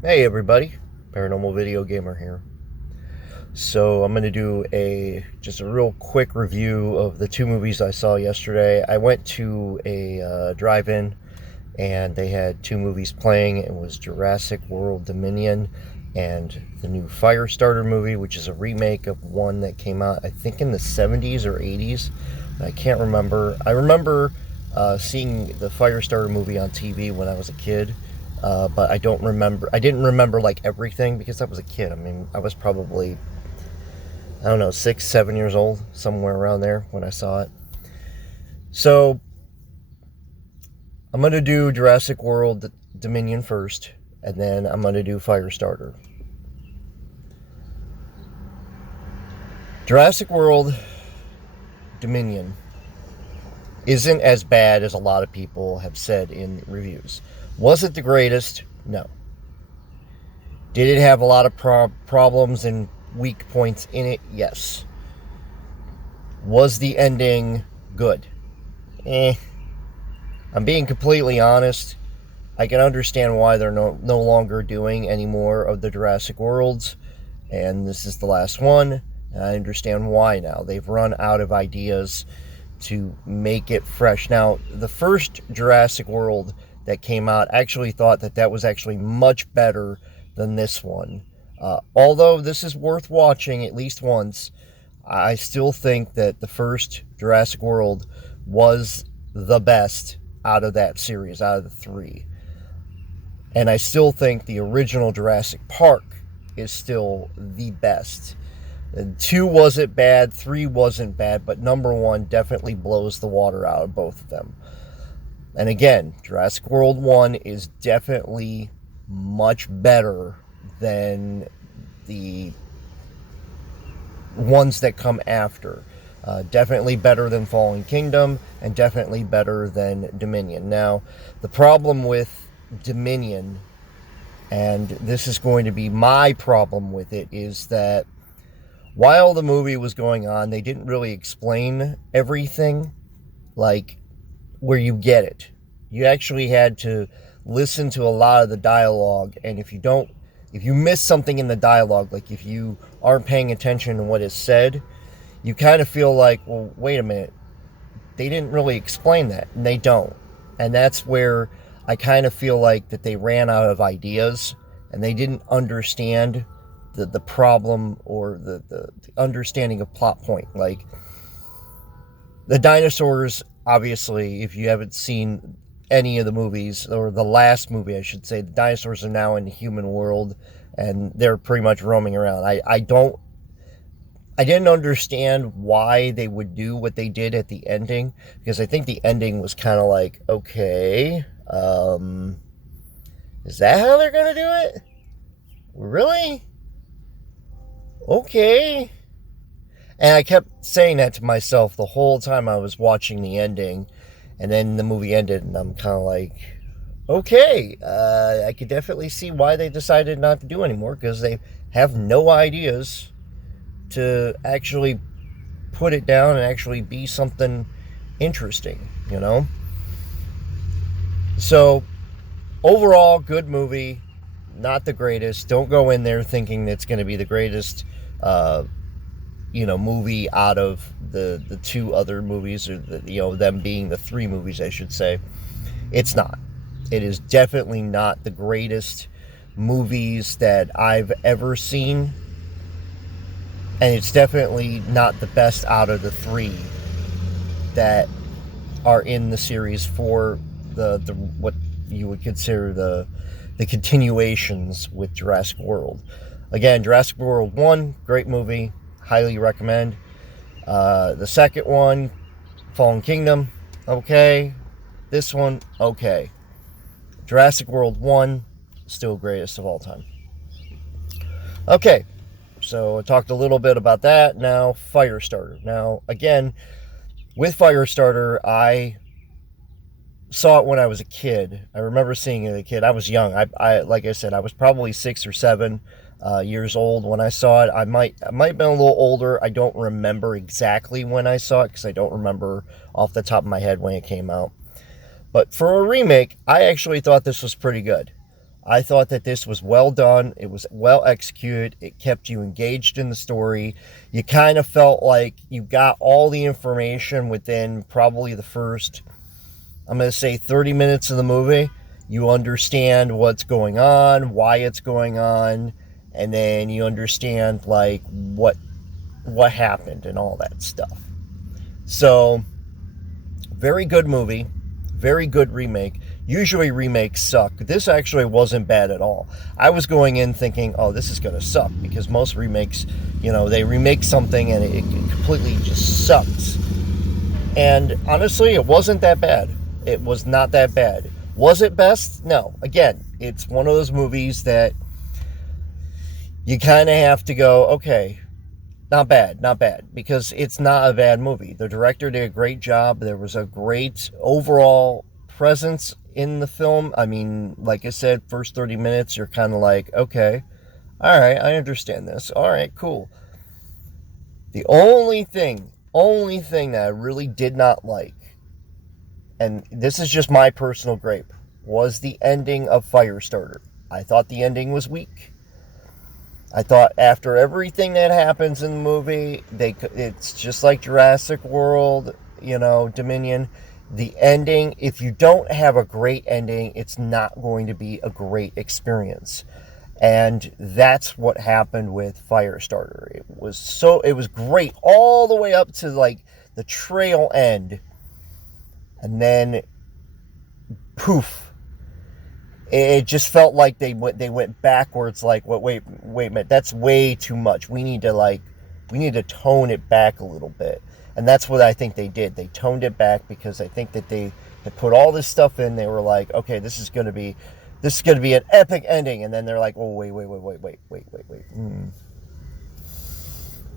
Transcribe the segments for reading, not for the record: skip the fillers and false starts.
Hey everybody, Paranormal Video Gamer here. So I'm going to do just a real quick review of the two movies I saw yesterday. I went to a drive-in and they had two movies playing. It was Jurassic World Dominion and the new Firestarter movie, which is a remake of one that came out I think in the 70s or 80s. I can't remember. I remember seeing the Firestarter movie on TV when I was a kid. But I don't remember. I didn't remember like everything because I was a kid. I mean, I was probably, I don't know, 6, 7 years old, somewhere around there when I saw it. So I'm gonna do Jurassic World Dominion first, and then I'm gonna do Firestarter. Jurassic World Dominion isn't as bad as a lot of people have said in reviews. Was it the greatest? No. Did it have a lot of problems and weak points in it? Yes. Was the ending good? I'm being completely honest. I can understand why they're no longer doing any more of the Jurassic Worlds, and this is the last one. And I understand why now. They've run out of ideas to make it fresh. Now, the first Jurassic World that came out, I actually thought that was actually much better than this one. Although this is worth watching at least once, I still think that the first Jurassic World was the best out of that series, out of the three. And I still think the original Jurassic Park is still the best. 2 wasn't bad, 3 wasn't bad, but number 1 definitely blows the water out of both of them. And again, Jurassic World 1 is definitely much better than the ones that come after. Definitely better than Fallen Kingdom, and definitely better than Dominion. Now, the problem with Dominion, and this is going to be my problem with it, is that while the movie was going on, they didn't really explain everything, like, where you get it. You actually had to listen to a lot of the dialogue, and if you miss something in the dialogue, like if you aren't paying attention to what is said, you kind of feel like, well, wait a minute, they didn't really explain that, and they don't. And that's where I kind of feel like that they ran out of ideas, and they didn't understand the problem, or the understanding of plot point. Like, the dinosaurs, obviously, if you haven't seen any of the movies, or the last movie, I should say, the dinosaurs are now in the human world, and they're pretty much roaming around. I didn't understand why they would do what they did at the ending, because I think the ending was kind of like, okay, is that how they're going to do it? Really? Okay. And I kept saying that to myself the whole time I was watching the ending, and then the movie ended, and I'm kind of like, okay, I could definitely see why they decided not to do anymore, because they have no ideas to actually put it down and actually be something interesting, you know? So, overall, good movie, not the greatest. Don't go in there thinking it's going to be the greatest, movie out of the two other movies, or them being the three movies, I should say. It's not. It is definitely not the greatest movies that I've ever seen, and it's definitely not the best out of the three that are in the series for the what you would consider the continuations with Jurassic World. Again, Jurassic World 1, great movie, highly recommend. The second one, Fallen Kingdom, okay. This one, okay. Jurassic World 1, still greatest of all time. Okay, so I talked a little bit about that. Now, Firestarter. Now, again, with Firestarter, I saw it when I was a kid. I remember seeing it as a kid. I was young. I like I said, I was probably 6 or 7 years old when I saw it. I might have been a little older. I don't remember exactly when I saw it, because I don't remember off the top of my head when it came out. But for a remake, I actually thought this was pretty good. I thought that this was well done. It was well executed. It kept you engaged in the story. You kind of felt like you got all the information within probably the first, I'm going to say 30 minutes of the movie. You understand what's going on, why it's going on, and then you understand like what happened and all that stuff. So, very good movie, very good remake. Usually remakes suck. This actually wasn't bad at all. I was going in thinking, oh, this is going to suck, because most remakes, they remake something and it completely just sucks. And honestly, it wasn't that bad. It was not that bad. Was it best? No. Again, it's one of those movies that you kind of have to go, okay, not bad, because it's not a bad movie. The director did a great job. There was a great overall presence in the film. I mean, like I said, first 30 minutes, you're kind of like, okay, all right, I understand this. All right, cool. The only thing that I really did not like, and this is just my personal gripe, was the ending of Firestarter. I thought the ending was weak. I thought after everything that happens in the movie, it's just like Jurassic World, Dominion. The ending, if you don't have a great ending, it's not going to be a great experience. And that's what happened with Firestarter. It was great all the way up to like the trail end. And then poof. It just felt like they went backwards. Like, wait a minute, that's way too much. We need to tone it back a little bit, and that's what I think they did. They toned it back because I think that they had put all this stuff in. They were like, okay, this is going to be an epic ending, and then they're like, oh wait.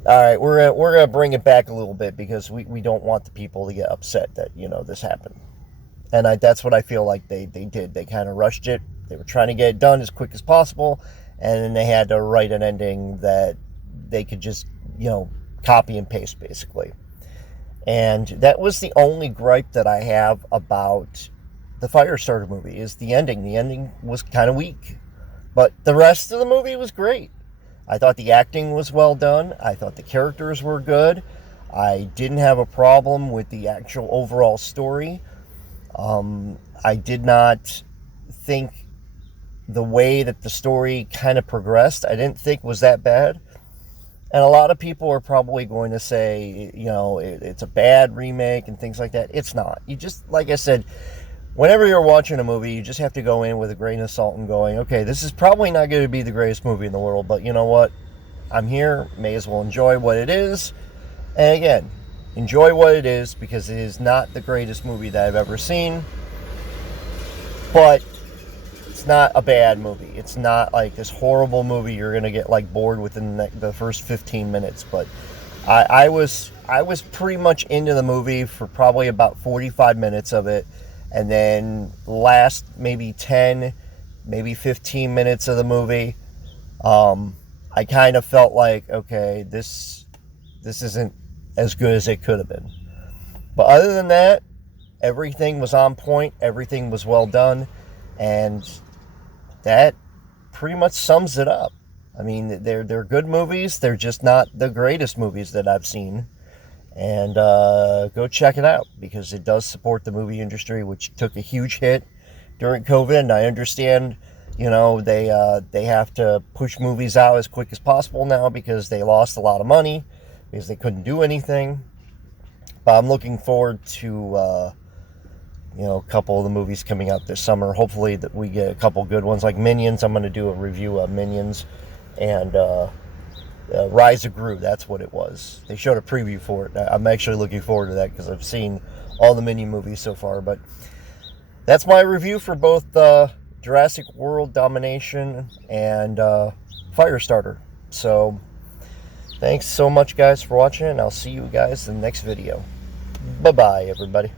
All right, we're gonna bring it back a little bit because we don't want the people to get upset that this happened. And that's what I feel like they did. They kind of rushed it. They were trying to get it done as quick as possible. And then they had to write an ending that they could just, copy and paste, basically. And that was the only gripe that I have about the Firestarter movie, is the ending. The ending was kind of weak. But the rest of the movie was great. I thought the acting was well done. I thought the characters were good. I didn't have a problem with the actual overall story. I did not think the way that the story kind of progressed, I didn't think was that bad. And a lot of people are probably going to say, it's a bad remake and things like that. It's not. You just, like I said, whenever you're watching a movie, you just have to go in with a grain of salt and going, okay, this is probably not going to be the greatest movie in the world, but you know what? I'm here. May as well enjoy what it is. And again, enjoy what it is, because it is not the greatest movie that I've ever seen. But it's not a bad movie. It's not like this horrible movie you're going to get like bored within the first 15 minutes. But I was pretty much into the movie for probably about 45 minutes of it. And then last maybe 10, maybe 15 minutes of the movie, I kind of felt like, okay, this isn't as good as it could have been. But other than that, everything was on point, everything was well done, and that pretty much sums it up. I mean, they're good movies, they're just not the greatest movies that I've seen. And go check it out, because it does support the movie industry, which took a huge hit during COVID. And I understand, they have to push movies out as quick as possible now because they lost a lot of money, because they couldn't do anything. But I'm looking forward to, a couple of the movies coming out this summer. Hopefully that we get a couple good ones, like Minions. I'm going to do a review of Minions, and Rise of Gru, that's what it was. They showed a preview for it. I'm actually looking forward to that, because I've seen all the Minion movies so far. But that's my review for both Jurassic World Domination and Firestarter. So thanks so much, guys, for watching, and I'll see you guys in the next video. Bye-bye, everybody.